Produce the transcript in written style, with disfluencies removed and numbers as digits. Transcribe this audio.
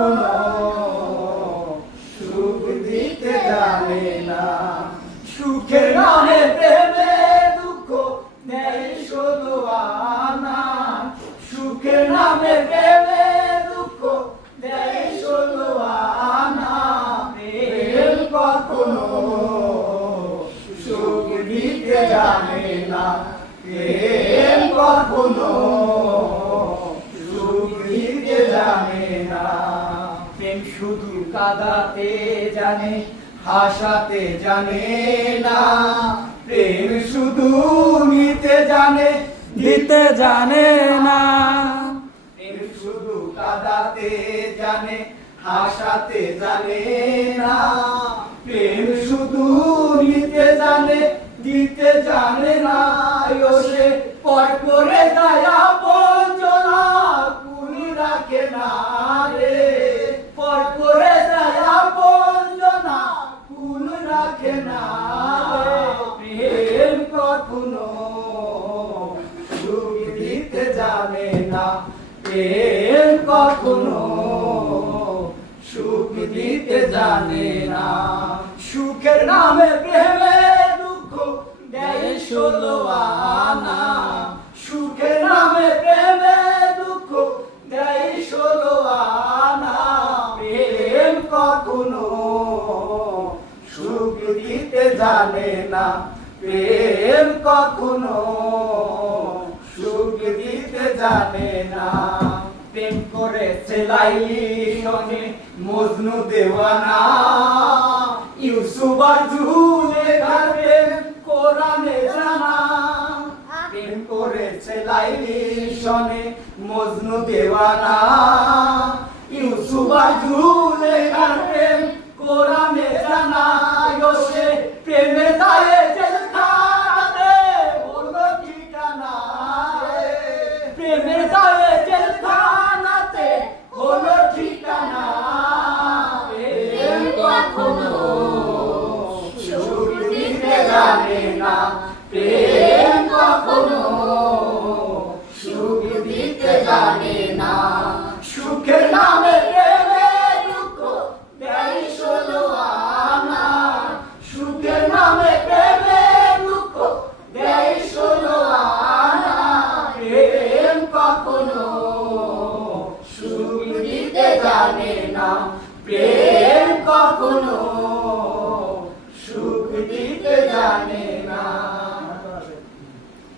কখনো সুখ দিতে জানে না। সুখের নামে প্রেমে দুঃখ দেয় শুধু আনা। সুখের নামে প্রেমে দুঃখ দেয় শুধু আনা। প্রেম কখনো সুখ দিতে জানে না। প্রেম কখনো সুখ দিতে জানে না। প্রেম শুধু কাঁদাতে জানে, হাসাতে জানে না। প্রেম শুধু নিতে জানে, দিতে জানে না। প্রেম শুধু কাঁদাতে জানে, হাসাতে জানে না। প্রেম শুধু নিতে জানে, দিতে জানে না। সে পর করে দয়া বঞ্চনা কুল রাখে না রে। পর করে দয়া বঞ্চনা কুল রাখে না রে। প্রেম কখনো সুখ দিতে জানে না। প্রেম কখনো সুখ দিতে জানে না। সুখের নামে প্রেমে দুঃখ দেয় ষোলো আনা। সুখের নামে প্রেমে দুঃখ দেয় ষোলো আনা। প্রেম কখনো সুখ দিতে জানে না। প্রেম কখনো সুখ দিতে জানে না। প্রেম করেছে লাইলি সঙ্গে মজনু দেওয়ানা। ইউসুফ আর জুলেখার প্রেম কোরআনে জানা। প্রেম করেছে লাইলি সঙ্গে মজনু দেওয়ানা। ইউসুফ আর জুলেখার প্রেম কোরআনে জানা। সে প্রেমে দায়ে জেলখানাতে হলো ঠিকানা। প্রেমে দায়ে জেলখানাতে হলো ঠিকানা। প্রেম কখনো সুখ দিতে জানে না। প্রেম